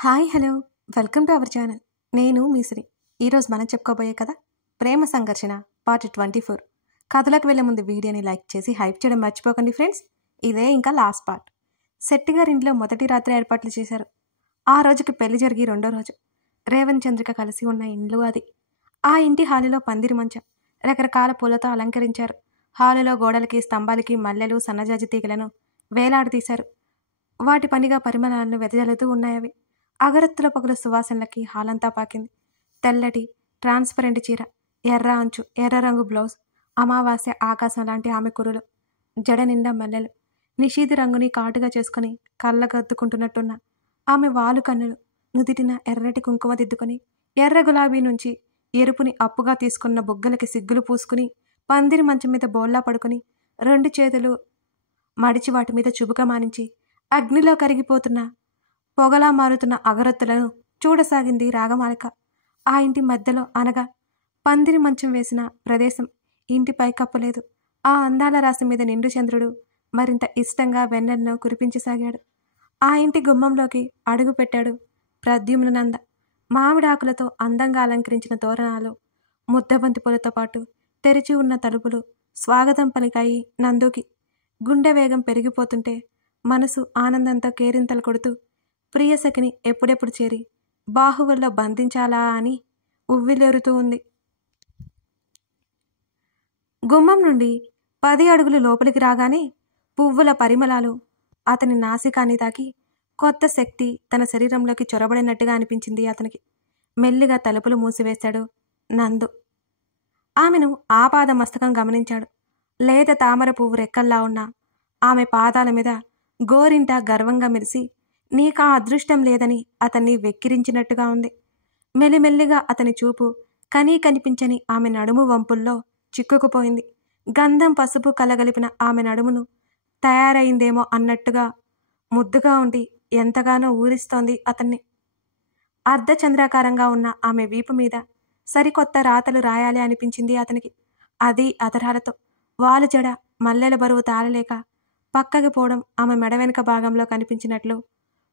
Hi hello welcome to our channel. నేను మీశ్రీ. ఈరోజు మనం చెప్పుకోబోయే కథ ప్రేమ సంఘర్షణ పార్ట్ 24. కథలోకి వెళ్లే ముందు వీడియోని లైక్ చేసి హైప్ చేయడం మర్చిపోకండి ఫ్రెండ్స్. ఇదే ఇంకా లాస్ట్ పార్ట్. శెట్టి గారి ఇంట్లో మొదటి రాత్రి ఏర్పాట్లు చేశారు. ఆ రోజుకి పెళ్లి జరిగి రెండో రోజు. రేవణ్ చంద్రిక కలిసి ఉన్న ఇండ్లు అది. ఆ ఇంటి హాలులో పందిరి మంచం రకరకాల పూలతో అలంకరించారు. హాలులో గోడలకి స్తంభాలకి మల్లెలు సన్నజాజి తీగలను వేలాడదీశారు. వాటి పనిగా పరిమళాలను వెదజల్లుతూ ఉన్నాయవి. అగరత్తుల పొగల సువాసనలకి హాలంతా పాకింది. తెల్లటి ట్రాన్స్పరెంట్ చీర, ఎర్ర అంచు, ఎర్ర రంగు బ్లౌజ్, అమావాస్య ఆకాశం లాంటి ఆమె కురులు, జడ నిండా మల్లెలు, నిషీధి రంగుని కాటుగా చేసుకుని కళ్ళగద్దుకుంటున్నట్టున్న ఆమె వాలు కన్నులు, నుదిటిన ఎర్రటి కుంకుమ దిద్దుకొని ఎర్ర గులాబీ నుంచి ఎరుపుని అప్పుగా తీసుకున్న బుగ్గలకి సిగ్గులు పూసుకుని పందిరి మంచం మీద బోల్లా పడుకుని 2 చేతులు మడిచి వాటి మీద చుబుక మానించి అగ్నిలో కరిగిపోతున్న పొగలా మారుతున్న అగరొత్తులను చూడసాగింది రాగమాలిక. ఆ ఇంటి మధ్యలో అనగా పందిరి మంచం వేసిన ప్రదేశం ఇంటి పైకప్పులేదు. ఆ అందాల రాశి మీద నిండు చంద్రుడు మరింత ఇష్టంగా వెన్నెలను కురిపించసాగాడు. ఆ ఇంటి గుమ్మంలోకి అడుగు పెట్టాడు ప్రద్యుమ్నంద. మామిడాకులతో అందంగా అలంకరించిన తోరణాలు, ముద్దబంతి పూలతో పాటు తెరిచి ఉన్న తలుపులు స్వాగతం పలికాయి నందుకి. గుండె వేగం పెరిగిపోతుంటే మనసు ఆనందంతో కేరింతలు కొడుతూ ప్రియసఖిని ఎప్పుడెప్పుడు చేరి బాహువుల్లో బంధించాలా అని ఉవ్విలేరుతూ ఉంది. గుమ్మం నుండి 10 అడుగులు లోపలికి రాగానే పువ్వుల పరిమళాలు అతని నాసికాన్ని తాకి కొత్త శక్తి తన శరీరంలోకి చొరబడినట్టుగా అనిపించింది అతనికి. మెల్లిగా తలుపులు మూసివేశాడు నందు. ఆమెను ఆపాద మస్తకం గమనించాడు. లేత తామర పువ్వు రెక్కల్లా ఉన్న ఆమె పాదాల మీద గోరింట గర్వంగా మెరిసి నీకా అదృష్టం లేదని అతన్ని వెక్కిరించినట్టుగా ఉంది. మెల్లిమెల్లిగా అతని చూపు కనీ కనిపించని ఆమె నడుము వంపుల్లో చిక్కుకుపోయింది. గంధం పసుపు కలగలిపిన ఆమె నడుమును తయారైందేమో అన్నట్టుగా ముద్దుగా ఉండి ఎంతగానో ఊరిస్తోంది అతన్ని. అర్ధచంద్రాకారంగా ఉన్న ఆమె వీపు మీద సరికొత్త రాతలు రాయాలి అనిపించింది అతనికి. అది అధరాలతో. వాలు జడ మల్లెల బరువు తాళలేక పక్కకి పోవడం ఆమె మెడ వెనుక భాగంలో కనిపించినట్లు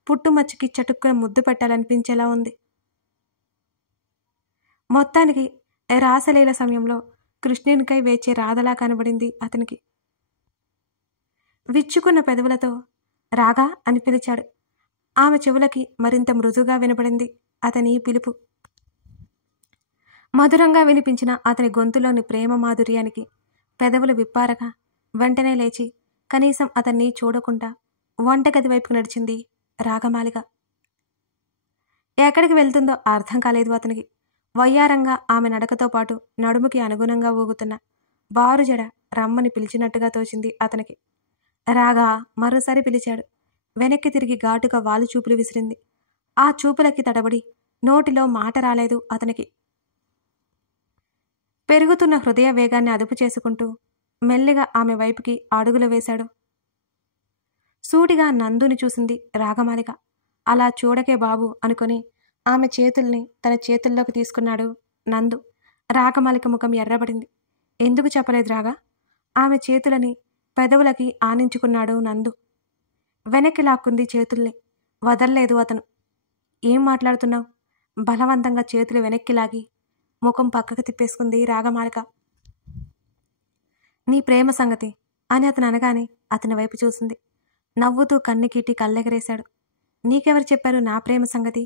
పుట్టుమచ్చికి చటుక్కున ముద్దు పెట్టాలనిపించేలా ఉంది. మొత్తానికి రాసలీల సమయంలో కృష్ణునికై వేచే రాధలా కనబడింది అతనికి. విచ్చుకున్న పెదవులతో రాగా అని పిలిచాడు. ఆమె చెవులకి మరింత మృదువుగా వినపడింది అతని పిలుపు. మధురంగా వినిపించిన అతని గొంతులోని ప్రేమ మాధుర్యానికి పెదవులు విప్పారగా వెంటనే లేచి కనీసం అతన్ని చూడకుండా వంటగది వైపుకు నడిచింది రాగమాలిక. ఎక్కడికి వెళ్తుందో అర్థం కాలేదు అతనికి. వయ్యారంగా ఆమె నడకతో పాటు నడుముకి అనుగుణంగా ఊగుతున్న బారు జడ రమ్మని పిలిచినట్టుగా తోచింది అతనికి. రాగా మరోసారి పిలిచాడు. వెనక్కి తిరిగి ఘాటుగా వాలు చూపులు విసిరింది. ఆ చూపులకి తడబడి నోటిలో మాట రాలేదు అతనికి. పెరుగుతున్న హృదయ వేగాన్ని అదుపు చేసుకుంటూ మెల్లిగా ఆమె వైపుకి అడుగులు వేశాడు. సూటిగా నందుని చూసింది రాగమాలిక. అలా చూడకే బాబు అనుకొని ఆమె చేతుల్ని తన చేతుల్లోకి తీసుకున్నాడు నందు. రాగమాలిక ముఖం ఎర్రబడింది. ఎందుకు చెప్పలేదు రాగా? ఆమె చేతులని పెదవులకి ఆనించుకున్నాడు నందు. వెనక్కి లాక్కుంది చేతుల్ని. వదల్లేదు అతను. ఏం మాట్లాడుతున్నావు? బలవంతంగా చేతులు వెనక్కి లాగి ముఖం పక్కకు తిప్పేసుకుంది రాగమాలిక. నీ ప్రేమ సంగతి అని అతను అనగానే అతని వైపు చూసింది. నవ్వుతూ కన్నికీటి కళ్ళెగరేశాడు. నీకెవరు చెప్పారు నా ప్రేమ సంగతి?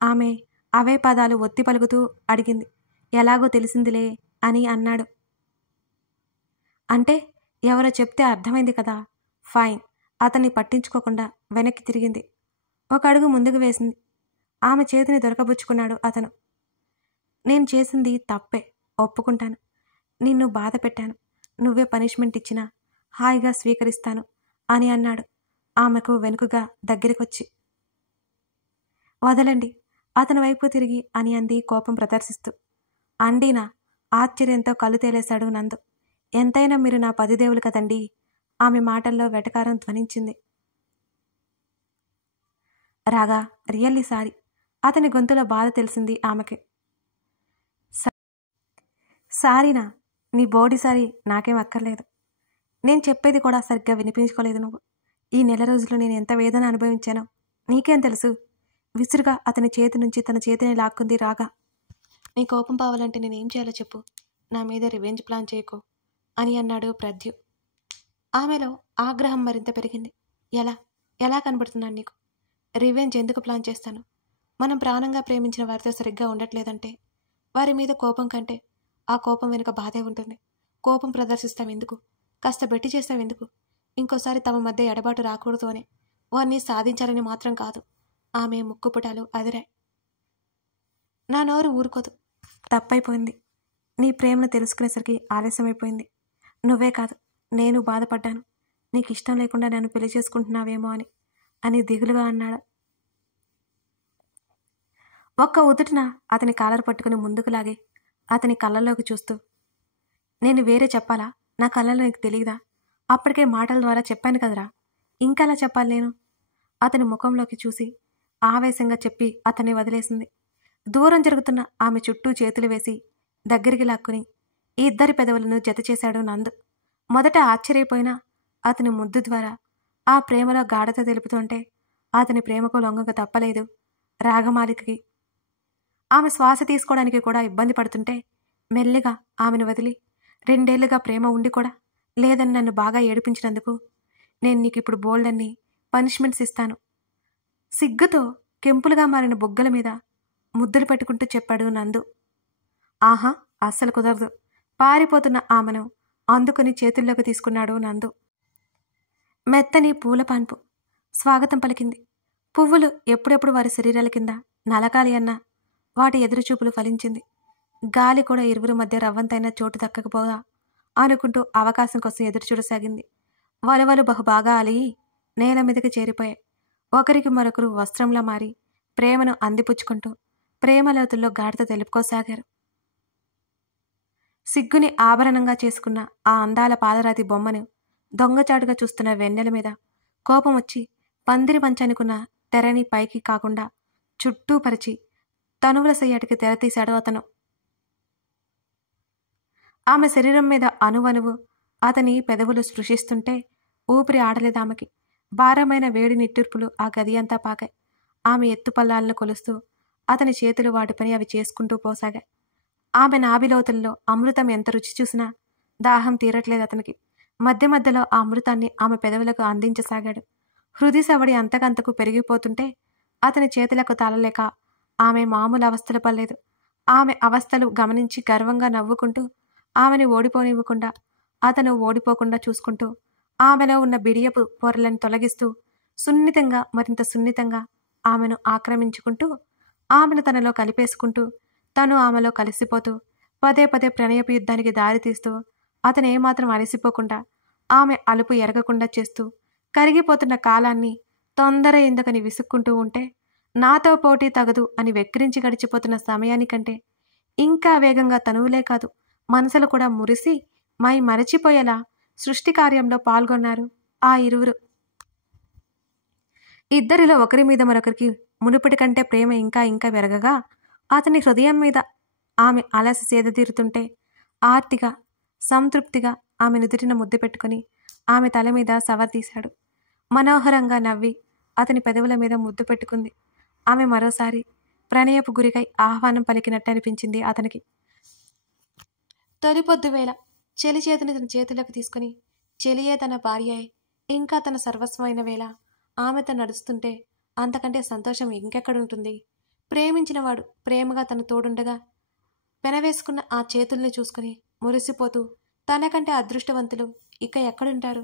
ఆమె అవే పదాలు ఒత్తి పలుకుతూ అడిగింది. ఎలాగో తెలిసిందిలే అని అన్నాడు. అంటే ఎవరో చెప్తే అర్థమైంది కదా. ఫైన్. అతన్ని పట్టించుకోకుండా వెనక్కి తిరిగింది. ఒక అడుగు ముందుకు వేసింది. ఆమె చేతిని దొరకబుచ్చుకున్నాడు అతను. నేను చేసింది తప్పే, ఒప్పుకుంటాను. నిన్ను బాధ పెట్టాను. నువ్వే పనిష్మెంట్ ఇచ్చినా హాయిగా స్వీకరిస్తాను అని అన్నాడు ఆమెకు వెనుకగా దగ్గరికొచ్చి. వదలండి అతని వైపు తిరిగి అని అంది కోపం ప్రదర్శిస్తూ. అండీనా? ఆశ్చర్యంతో కళ్ళు తేలేశాడు నందు. ఎంతైనా మీరు నా 10 దేవులు కదండీ. ఆమె మాటల్లో వెటకారం ధ్వనించింది. రాగా రియల్లీ సారీ. అతని గొంతులో బాధ తెలిసింది ఆమెకి. సారీనా? నీ బోడి సారీ నాకేం అక్కర్లేదు. నేను చెప్పేది కూడా సరిగ్గా వినిపించుకోలేదు నువ్వు. ఈ నెల రోజులు నేను ఎంత వేదన అనుభవించానో నీకేం తెలుసు? విసురుగా అతని చేతి నుంచి తన చేతిని లాక్కుంది రాగా. నీ కోపం పోవాలంటే నేనేం చేయాలో చెప్పు, నా మీద రివెంజ్ ప్లాన్ చేయకు అని అన్నాడు ప్రద్యు. ఆమెలో ఆగ్రహం మరింత పెరిగింది. ఎలా ఎలా కనబడుతున్నాను నీకు? రివెంజ్ ఎందుకు ప్లాన్ చేస్తాను? మనం ప్రాణంగా ప్రేమించిన వారితో సరిగ్గా ఉండట్లేదంటే వారి మీద కోపం కంటే ఆ కోపం వెనుక బాధే ఉంటుంది. కోపం ప్రదర్శిస్తాం ఎందుకు? కాస్త బెట్టి చేస్తాం ఎందుకు? ఇంకోసారి తమ మధ్య ఎడబాటు రాకూడదు అని, వారిని సాధించాలని మాత్రం కాదు. ఆమె ముక్కుపుటాలు అదిరాయి. నా నోరు ఊరుకోదు. తప్పైపోయింది. నీ ప్రేమను తెలుసుకునేసరికి ఆలస్యమైపోయింది. నువ్వే కాదు, నేను బాధపడ్డాను. నీకు ఇష్టం లేకుండా నన్ను పెళ్లి చేసుకుంటున్నావేమో అని దిగులుగా అన్నాడు. ఒక్క ఉదుటిన అతని కాలర్ పట్టుకుని ముందుకు లాగి అతని కళ్ళల్లోకి చూస్తూ, నేను వేరే చెప్పాలా? నా కళ్ళలో నీకు తెలియదా? అప్పటికే మాటల ద్వారా చెప్పాను కదరా, ఇంకెలా చెప్పాలి నేను? అతని ముఖంలోకి చూసి ఆవేశంగా చెప్పి అతన్ని వదిలేసింది. దూరం జరుగుతున్న ఆమె చుట్టూ చేతులు వేసి దగ్గరికి లాక్కుని ఈ ఇద్దరి పెదవులను జత చేశాడు నందు. మొదట ఆశ్చర్యపోయినా అతని ముద్దు ద్వారా ఆ ప్రేమలో గాఢత తెలుపుతుంటే అతని ప్రేమకు లొంగక తప్పలేదు రాగమాలికకి. ఆమె శ్వాస తీసుకోవడానికి కూడా ఇబ్బంది పడుతుంటే మెల్లిగా ఆమెను వదిలి, 2 ఏళ్లుగా ప్రేమ ఉండి కూడా లేదని నన్ను బాగా ఏడిపించినందుకు నేను నీకు ఇప్పుడు బోల్డన్ని పనిష్మెంట్స్ ఇస్తాను. సిగ్గుతో కెంపులుగా మారిన బొగ్గల మీద ముద్దులు పెట్టుకుంటూ చెప్పాడు నందు. ఆహా, అస్సలు కుదరదు. పారిపోతున్న ఆమెను అందుకుని చేతుల్లోకి తీసుకున్నాడు నందు. మెత్తని పూల పాన్పు స్వాగతం పలికింది. పువ్వులు ఎప్పుడెప్పుడు వారి శరీరాల కింద నలకాలి అన్నా వాటి ఎదురుచూపులు ఫలించింది. గాలి కూడా ఇరువురి మధ్య రవ్వంతైనా చోటు దక్కకపోగా అనుకుంటూ అవకాశం కోసం ఎదురుచూడసాగింది. వలవలు బహుబాగా అలిగి నేల మీదకి చేరిపోయాయి. ఒకరికి మరొకరు వస్త్రంలా మారి ప్రేమను అందిపుచ్చుకుంటూ ప్రేమలోతుల్లో గాఢత తెలుపుకోసాగారు. సిగ్గుని ఆభరణంగా చేసుకున్న ఆ అందాల పాలరాతి బొమ్మను దొంగచాటుగా చూస్తున్న వెన్నెల మీద కోపం వచ్చి పందిరి మంచానికున్న తెరని పైకి కాకుండా చుట్టూ పరిచి తనువుల సయ్యాటికి తెరతీశాడు అతను. ఆమె శరీరం మీద అణువణువు అతని పెదవులు స్పృశిస్తుంటే ఊపిరి ఆడలేదామెకి. భారమైన వేడి నిట్టూర్పులు ఆ గది అంతా పాకాయి. ఆమె ఎత్తుపల్లాలను కొలుస్తూ అతని చేతులు వాటి పని అవి చేసుకుంటూ పోసాగాయి. ఆమె నాభిలోతుల్లో అమృతం ఎంత రుచి చూసినా దాహం తీరట్లేదు అతనికి. మధ్య మధ్యలో ఆ అమృతాన్ని ఆమె పెదవులకు అందించసాగాడు. హృది సవడి అంతకంతకు పెరిగిపోతుంటే అతని చేతులకు తాళలేక ఆమె మామూలు అవస్థలు పడలేదు. ఆమె అవస్థలు గమనించి గర్వంగా నవ్వుకుంటూ ఆమెను ఓడిపోనివ్వకుండా అతను ఓడిపోకుండా చూసుకుంటూ ఆమెలో ఉన్న బిడియపు పొరలను తొలగిస్తూ సున్నితంగా మరింత సున్నితంగా ఆమెను ఆక్రమించుకుంటూ ఆమెను తనలో కలిపేసుకుంటూ తను ఆమెలో కలిసిపోతూ పదే పదే ప్రణయపు యుద్ధానికి దారితీస్తూ అతను ఏమాత్రం అలసిపోకుండా ఆమె అలుపు ఎరగకుండా చేస్తూ కరిగిపోతున్న కాలాన్ని తొందర ఎందుకని విసుక్కుంటూ ఉంటే నాతో పోటీ తగదు అని వెక్కిరించి గడిచిపోతున్న సమయానికంటే ఇంకా వేగంగా తనువులే కాదు మనసులు కూడా మురిసి మై మరచిపోయేలా సృష్టి కార్యంలో పాల్గొన్నారు ఆ ఇరువురు. ఇద్దరిలో ఒకరి మీద మరొకరికి మునుపటి కంటే ప్రేమ ఇంకా ఇంకా పెరగగా అతని హృదయం మీద ఆమె అలసి సేదతీరుతుంటే ఆర్తిగా సంతృప్తిగా ఆమె నుదుటిన ముద్దు పెట్టుకుని ఆమె తల మీద సవర్దీశాడు. మనోహరంగా నవ్వి అతని పెదవుల మీద ముద్దు పెట్టుకుంది. ఆమె మరోసారి ప్రణయపు గురికై ఆహ్వానం పలికినట్టు అనిపించింది అతనికి. తొలిపొద్దు వేళ చెలి చేతిని తన చేతులకు తీసుకుని చెలియే తన భార్య ఇంకా తన సర్వస్వమైన వేళ ఆమెతో నడుస్తుంటే అంతకంటే సంతోషం ఇంకెక్కడుంటుంది? ప్రేమించినవాడు ప్రేమగా తన తోడుండగా పెనవేసుకున్న ఆ చేతుల్ని చూసుకుని మురిసిపోతూ తనకంటే అదృష్టవంతులు ఇక ఎక్కడుంటారు?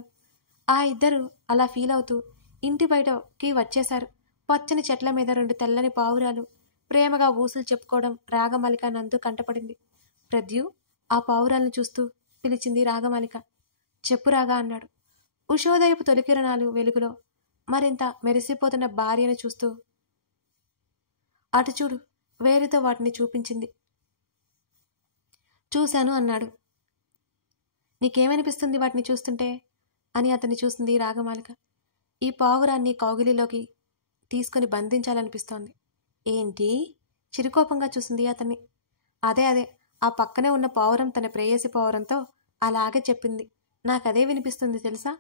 ఆ ఇద్దరు అలా ఫీల్ అవుతూ ఇంటి బయటకి వచ్చేశారు. పచ్చని చెట్ల మీద 2 తెల్లని పావురాలు ప్రేమగా ఊసులు చెప్పుకోవడం రాగమాలిక నందు కంటపడింది. ప్రద్యు ఆ పావురాలను చూస్తూ పిలిచింది రాగమాలిక. చెప్పు రాగా అన్నాడు. ఉషోదయపు తొలికిరణాలు వెలుగులో మరింత మెరిసిపోతున్న భార్యను చూస్తూ అటు చూడు వేరుతో వాటిని చూపించింది. చూశాను అన్నాడు. నీకేమనిపిస్తుంది వాటిని చూస్తుంటే అని అతన్ని చూసింది రాగమాలిక. ఈ పావురాన్ని కౌగిలిలోకి తీసుకుని బంధించాలనిపిస్తోంది. ఏంటి? చిరుకోపంగా చూసింది అతన్ని. అదే ఆ పక్కనే ఉన్న పావురం తన ప్రేయసి పావురంతో అలాగే చెప్పింది. నాకదే వినిపిస్తుంది తెలుసా?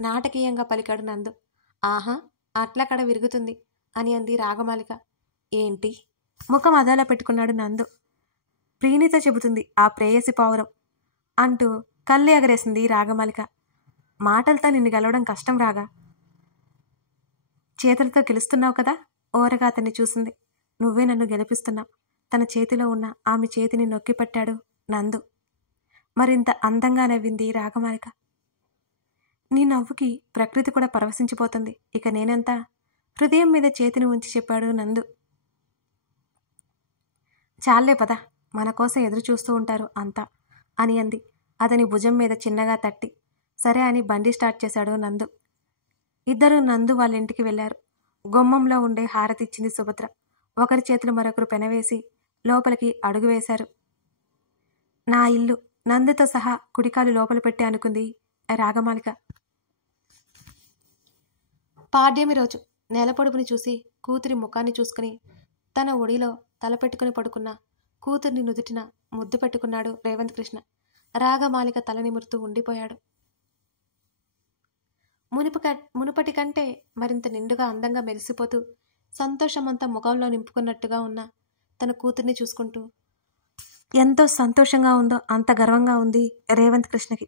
నాటకీయంగా పలికాడు నందు. ఆహా, అట్లకడ విరుగుతుంది అని అంది రాగమాలిక. ఏంటి? ముఖం అదోలా పెట్టుకున్నాడు నందు. ప్రీణిత చెబుతుంది ఆ ప్రేయసి పావురం అంటూ కళ్ళు ఎగరేసింది రాగమాలిక. మాటలతో నిన్ను గెలవడం కష్టం రాగా, చేతులతో గెలుస్తున్నావు కదా. ఓరగా అతన్ని చూసింది. నువ్వే నన్ను గెలిపిస్తున్నావు. తన చేతిలో ఉన్న ఆమె చేతిని నొక్కిపట్టాడు నందు. మరింత అందంగా నవ్వింది రాగమాలిక. నీ నవ్వుకి ప్రకృతి కూడా పరవశించిపోతుంది. ఇక నేనంతా హృదయం మీద చేతిని ఉంచి చెప్పాడు నందు. చాలే పద, మన కోసం ఎదురు చూస్తూ ఉంటారు అంతా అని అంది అతని భుజం మీద చిన్నగా తట్టి. సరే అని బండి స్టార్ట్ చేశాడు నందు. ఇద్దరు నందు వాళ్ళ ఇంటికి వెళ్లారు. గుమ్మంలో ఉండే హారతి ఇచ్చింది సుభద్ర. ఒకరి చేతులు మరొకరు పెనవేసి లోపలికి అడుగు వేశారు. నా ఇల్లు, నందుతో సహా కుడికాలు లోపల పెట్టి అనుకుంది రాగమాలిక. పాడ్యమి రోజు నెలపొడుపుని చూసి కూతురి ముఖాన్ని చూసుకుని తన ఒడిలో తలపెట్టుకుని పడుకున్న కూతుర్ని నుదుటిన ముద్దు పెట్టుకున్నాడు రేవంత్ కృష్ణ. రాగమాలిక తల నిమురుతూ ఉండిపోయాడు. మునుపటి కంటే మరింత నిండుగా అందంగా మెరిసిపోతూ సంతోషమంతా ముఖంలో నింపుకున్నట్టుగా ఉన్న తన కూతుర్ని చూసుకుంటూ ఎంతో సంతోషంగా ఉందో అంత గర్వంగా ఉంది రేవంత్ కృష్ణకి.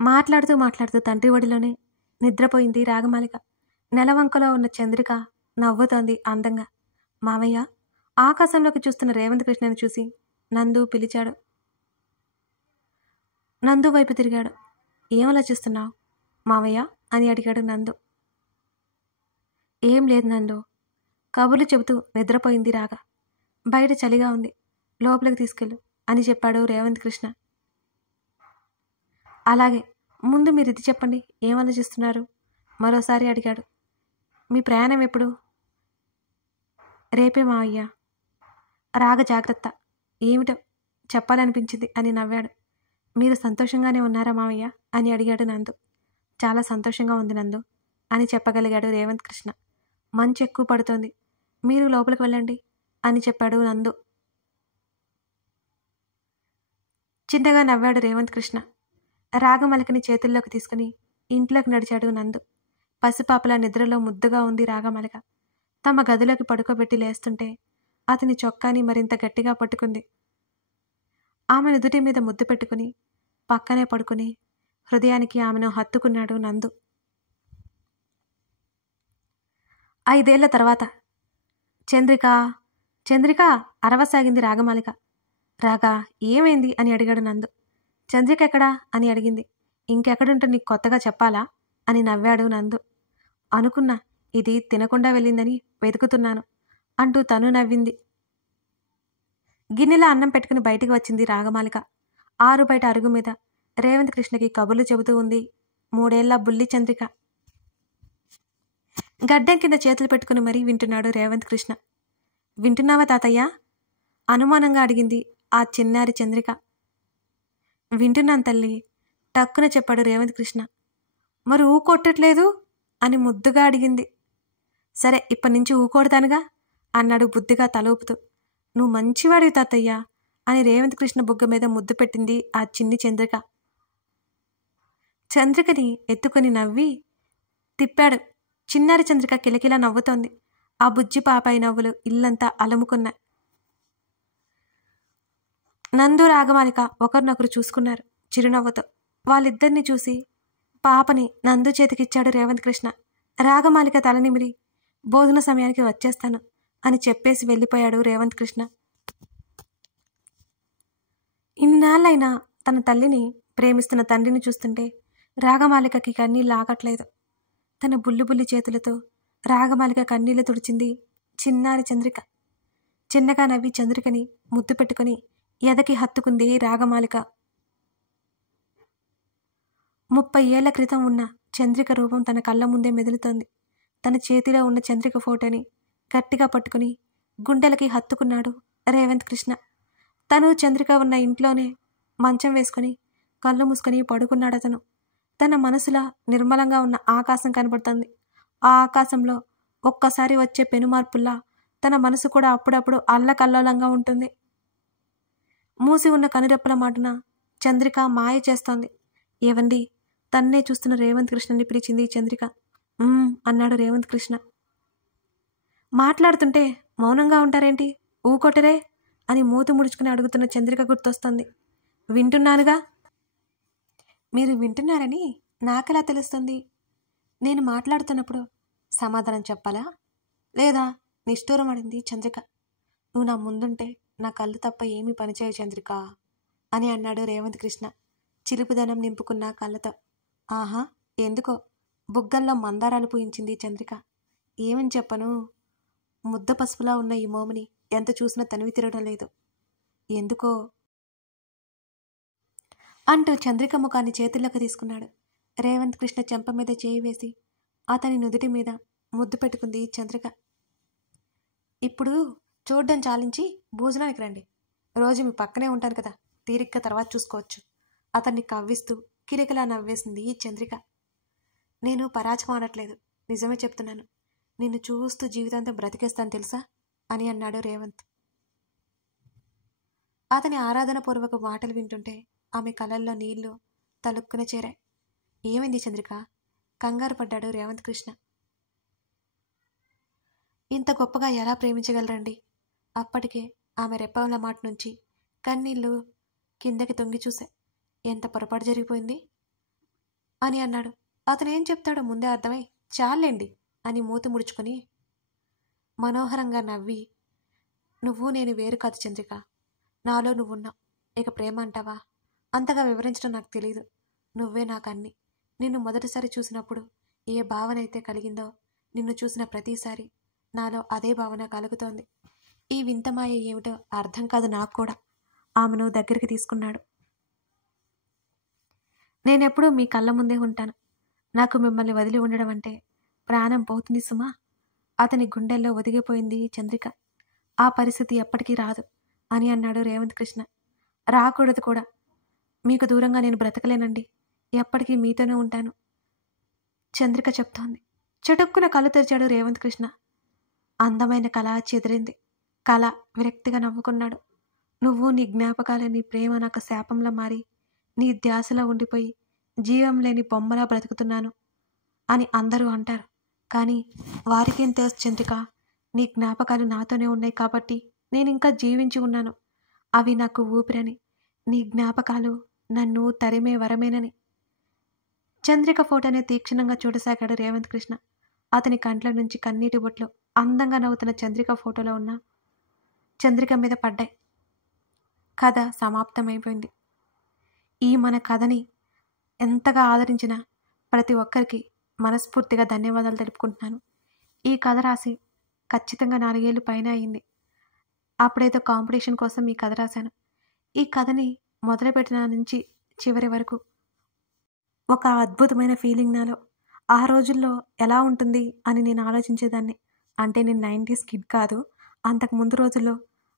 మాట్లాడుతూ తండ్రి ఒడిలోనే నిద్రపోయింది రాగమాలిక. నెలవంకలో ఉన్న చంద్రిక నవ్వుతోంది అందంగా. మావయ్య! ఆకాశంలోకి చూస్తున్న రేవంత్ కృష్ణని చూసి నందు పిలిచాడు. నందు వైపు తిరిగాడు. ఏమలాచిస్తున్నావు మావయ్య అని అడిగాడు నందు. ఏం లేదు నందు, కబుర్లు చెబుతూ నిద్రపోయింది రాగ. బయట చలిగా ఉంది, లోపలికి తీసుకెళ్ళు అని చెప్పాడు రేవంత్ కృష్ణ. అలాగే, ముందు మీరు ఇది చెప్పండి, ఏమాలోచిస్తున్నారు మరోసారి అడిగాడు. మీ ప్రయాణం ఎప్పుడు? రేపే మావయ్య. రాగ జాగ్రత్త. ఏమిటో చెప్పాలనిపించింది అని నవ్వాడు. మీరు సంతోషంగానే ఉన్నారా మావయ్య అని అడిగాడు నందు. చాలా సంతోషంగా ఉంది నందు అని చెప్పగలిగాడు రేవంత్ కృష్ణ. మంచు ఎక్కువ పడుతోంది, మీరు లోపలికి వెళ్ళండి అని చెప్పాడు నందు. చిన్నగా నవ్వాడు రేవంత్ కృష్ణ. రాగమలికని చేతుల్లోకి తీసుకుని ఇంట్లోకి నడిచాడు నందు. పసిపాపల నిద్రలో ముద్దుగా ఉంది రాగమలిక. తమ గదిలోకి పడుకోబెట్టి లేస్తుంటే అతని చొక్కాని మరింత గట్టిగా పట్టుకుంది. ఆమె నుదుటి మీద ముద్దు పెట్టుకుని పక్కనే పడుకుని హృదయానికి ఆమెను హత్తుకున్నాడు నందు. 5 ఏళ్ల తర్వాత చంద్రిక అరవసాగింది రాగమాలిక. రాగా, ఏమైంది అని అడిగాడు నందు. చంద్రిక ఎక్కడా అని అడిగింది. ఇంకెక్కడుంటే నీకు కొత్తగా చెప్పాలా అని నవ్వాడు నందు. అనుకున్నా, ఇది తినకుండా వెళ్ళిందని వెతుకుతున్నాను అంటూ తను నవ్వింది. గిన్నెలో అన్నం పెట్టుకుని బయటికి వచ్చింది రాగమాలిక. ఆరు బయట అరుగు మీద రేవంత్ కృష్ణకి కబుర్లు చెబుతూ ఉంది 3 ఏళ్ల బుల్లి చంద్రిక. గడ్డం కింద చేతులు పెట్టుకుని మరీ వింటున్నాడు రేవంత్ కృష్ణ. వింటున్నావా తాతయ్య? అనుమానంగా అడిగింది ఆ చిన్నారి చంద్రిక. వింటున్నాను తల్లి, టక్కున చెప్పాడు రేవంత్ కృష్ణ. మరి ఊకొట్టట్లేదు అని ముద్దుగా అడిగింది. సరే, ఇప్పటి నుంచి ఊకొడతానుగా అన్నాడు బుద్ధిగా తల ఊపుతూ. నువ్వు మంచివాడివి తాతయ్య అని రేవంత్ కృష్ణ బుగ్గ మీద ముద్దు పెట్టింది ఆ చిన్ని చంద్రిక. చంద్రికని ఎత్తుకుని నవ్వి తిప్పాడు. చిన్నారి చంద్రిక కిలకిలా నవ్వుతోంది. ఆ బుజ్జి పాపాయి నవ్వులు ఇల్లంతా అలముకున్నాయి. నందు రాగమాలిక ఒకరినొకరు చూసుకున్నారు చిరునవ్వుతో. వాళ్ళిద్దరిని చూసి పాపని నందు చేతికిచ్చాడు రేవంత్ కృష్ణ. రాగమాలిక తలనిమిరి భోజన సమయానికి వచ్చేస్తాను అని చెప్పేసి వెళ్ళిపోయాడు రేవంత్ కృష్ణ. ఇన్నాళ్ళైనా తన తల్లిని ప్రేమిస్తున్న తండ్రిని చూస్తుంటే రాగమాలికకి కన్నీళ్ళు ఆగట్లేదు. తన బుల్లి చేతులతో రాగమాలిక కన్నీళ్లు తుడిచింది చిన్నారి చంద్రిక. చిన్నగా నవ్వి చంద్రికని ముద్దు పెట్టుకుని ఎదకి హత్తుకుంది రాగమాలిక. 30 ఏళ్ల క్రితం ఉన్న చంద్రిక రూపం తన కళ్ళ ముందే మెదులుతోంది. తన చేతిలో ఉన్న చంద్రిక ఫోటోని గట్టిగా పట్టుకుని గుండెలకి హత్తుకున్నాడు రేవంత్ కృష్ణ. తను చంద్రిక ఉన్న ఇంట్లోనే మంచం వేసుకుని కళ్ళు మూసుకొని పడుకున్నాడతను. తన మనసులా నిర్మలంగా ఉన్న ఆకాశం కనబడుతోంది. ఆ ఆకాశంలో ఒక్కసారి వచ్చే పెనుమార్పుల్లా తన మనసు కూడా అప్పుడప్పుడు అల్లకల్లోలంగా ఉంటుంది. మూసి ఉన్న కనురెప్పల మాటున చంద్రిక మాయ చేస్తోంది. ఏవండి, తన్నే చూస్తున్న రేవంత్ కృష్ణని పిలిచింది చంద్రిక. అన్నాడు రేవంత్ కృష్ణ. మాట్లాడుతుంటే మౌనంగా ఉంటారేంటి, ఊకొట్టరే అని మూతి ముడుచుకుని అడుగుతున్న చంద్రిక గుర్తొస్తుంది. వింటున్నానుగా. మీరు వింటున్నారని నాకెలా తెలుస్తుంది? నేను మాట్లాడుతున్నప్పుడు సమాధానం చెప్పాలా లేదా? నిష్ఠూరం అడింది చంద్రిక. నువ్వు నా ముందుంటే నా కళ్ళు తప్ప ఏమీ పనిచేయ చంద్రిక అని అన్నాడు రేవంత్ కృష్ణ చిలుపుదనం నింపుకున్న కళ్ళతో. ఆహా, ఎందుకో బుగ్గల్లో మందారాలు పూయించింది చంద్రిక. ఏమని చెప్పను, ముద్ద పసుపులా ఉన్న ఈ మోముని ఎంత చూసినా తనివి తిరగడం లేదు ఎందుకో అంటూ చంద్రిక ముఖాన్ని చేతుల్లోకి తీసుకున్నాడు. రేవంత్ కృష్ణ చెంప మీద చేయి వేసి అతని నుదుటి మీద ముద్దు పెట్టుకుంది చంద్రిక. ఇప్పుడు చూడ్డం చాలించి భోజనానికి రండి. రోజు మీ పక్కనే ఉంటాను కదా, తీరిగ్గా తర్వాత చూసుకోవచ్చు. అతన్ని కవ్విస్తూ కిరికలా నవ్వేసింది చంద్రిక. నేను పరాచం ఆడట్లేదు, నిజమే చెప్తున్నాను. నిన్ను చూస్తూ జీవితాంతం బ్రతికేస్తాను తెలుసా అని అన్నాడు రేవంత్. అతని ఆరాధనపూర్వక మాటలు వింటుంటే ఆమె కళ్ళల్లో నీళ్లు తలుక్కున చేరాయి. ఏమైంది చంద్రిక? కంగారు పడ్డాడు రేవంత్ కృష్ణ. ఇంత గొప్పగా ఎలా ప్రేమించగలరండి? అప్పటికే ఆమె రెప్పల మాట నుంచి కన్నీళ్లు కిందకి తొంగి చూసా. ఎంత పొరపాటు జరిగిపోయింది అని అన్నాడు. అతనేం చెప్తాడో ముందే అర్థమై చాలేండి అని మూతి ముడుచుకొని మనోహరంగా నవ్వి, నువ్వు నేను వేరు కాదు చంద్రిక, నాలో నువ్వున్నావు. ఇక ప్రేమ అంటావా? అంతగా వివరించడం నాకు తెలీదు. నువ్వే నాకు అన్ని. నిన్ను మొదటిసారి చూసినప్పుడు ఏ భావన అయితే కలిగిందో నిన్ను చూసిన ప్రతిసారి నాలో అదే భావన కలుగుతోంది. ఈ వింతమాయ ఏమిటో అర్థం కాదు నాకు కూడా. ఆమెను దగ్గరికి తీసుకున్నాడు. నేనెప్పుడూ మీ కళ్ళ ముందే ఉంటాను. నాకు మిమ్మల్ని వదిలి ఉండడం అంటే ప్రాణం పోతుంది సుమా. అతని గుండెల్లో ఒదిగిపోయింది చంద్రిక. ఆ పరిస్థితి ఎప్పటికీ రాదు అని అన్నాడు రేవంత్ కృష్ణ. రాకూడదు కూడా. మీకు దూరంగా నేను బ్రతకలేనండి. ఎప్పటికీ మీతోనే ఉంటాను చంద్రిక చెప్తోంది. చటుక్కున కళ్ళు తెరిచాడు రేవంత్ కృష్ణ. అందమైన కళ చెదిరింది. కళ విరక్తిగా నవ్వుకున్నాడు. నువ్వు, నీ జ్ఞాపకాలు, నీ ప్రేమ నాకు శాపంలా మారి నీ ధ్యాసలో ఉండిపోయి జీవం లేని బొమ్మలా బ్రతుకుతున్నాను అని అందరూ అంటారు. కానీ వారికేం తెలుసు చంద్రిక, నీ జ్ఞాపకాలు నాతోనే ఉన్నాయి కాబట్టి నేను ఇంకా జీవించి ఉన్నాను. అవి నాకు ఊపిరని, నీ జ్ఞాపకాలు నన్ను తరిమే వరమేనని. చంద్రిక ఫోటోనే తీక్షణంగా చూడసాగాడు రేవంత్ కృష్ణ. అతని కంట్ల నుంచి కన్నీటి బొట్లు అందంగా నవ్వుతున్న చంద్రిక ఫోటోలో ఉన్న చంద్రిక మీద పడ్డాయి. కథ సమాప్తమైపోయింది. ఈ మన కథని ఎంతగా ఆదరించిన ప్రతి ఒక్కరికి మనస్ఫూర్తిగా ధన్యవాదాలు తెలుపుకుంటున్నాను. ఈ కథ రాసి ఖచ్చితంగా 4 ఏళ్ళు పైన అయింది. అప్పుడైతే కాంపిటీషన్ కోసం ఈ కథ రాశాను. ఈ కథని మొదలుపెట్టిన నుంచి చివరి వరకు ఒక అద్భుతమైన ఫీలింగ్ నాలో. ఆ రోజుల్లో ఎలా ఉంటుంది అని నేను ఆలోచించేదాన్ని. అంటే నేను 90s కిడ్ కాదు. అంతకు ముందు రోజుల్లో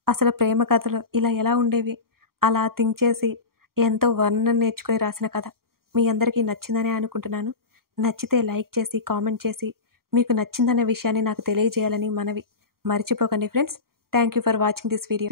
అసలు ప్రేమ కథలు ఇలా ఎలా ఉండేవి అలా థింక్ చేసి ఎంతో వర్ణన నేర్చుకుని రాసిన కథ. మీ అందరికీ నచ్చిందనే అనుకుంటున్నాను. నచ్చితే లైక్ చేసి కామెంట్ చేసి మీకు నచ్చిందనే విషయాన్ని నాకు తెలియజేయాలని మనవి. మర్చిపోకండి friends. Thank you for watching this video.